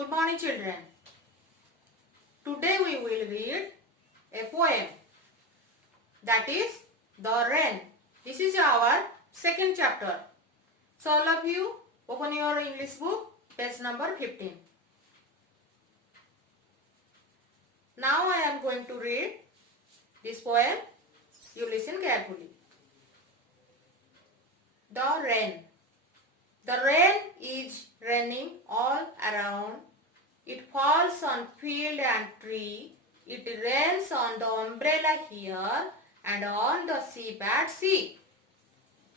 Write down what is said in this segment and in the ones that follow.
Good morning, children. Today we will read a poem, that is The Wren. This is our second chapter. So all of you open your English book, page number 15. Now I am going to read this poem. You listen carefully. The Wren. The rain is raining all around. It falls on field and tree. It rains on the umbrella here and on the sheep at sea.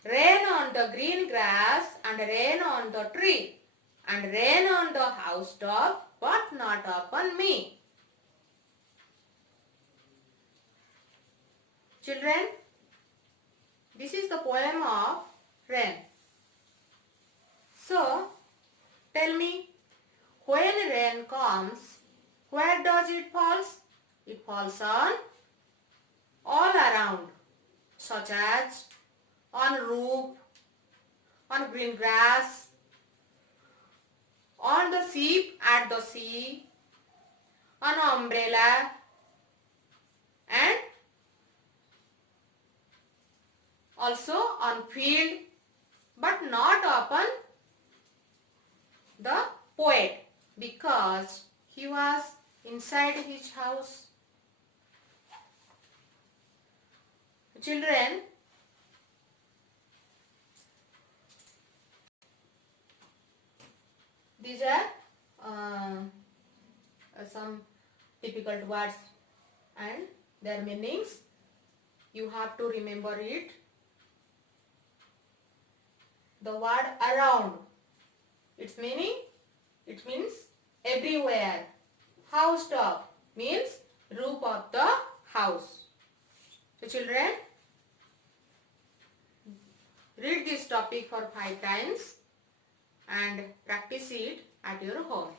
Rain on the green grass and rain on the tree and rain on the housetop, but not upon me. Children, this is the poem of rain. So, tell me, when rain comes, where does it fall? It falls on all around, such as on roof, on green grass, on the sheep at the sea, on umbrella, and also on field, but not upon the poet, because he was inside his house. Children, these are some difficult words and their meanings. You have to remember it. The word around, its meaning, it means everywhere. Housetop means roof of the house. So children, read this topic for 5 times and practice it at your home.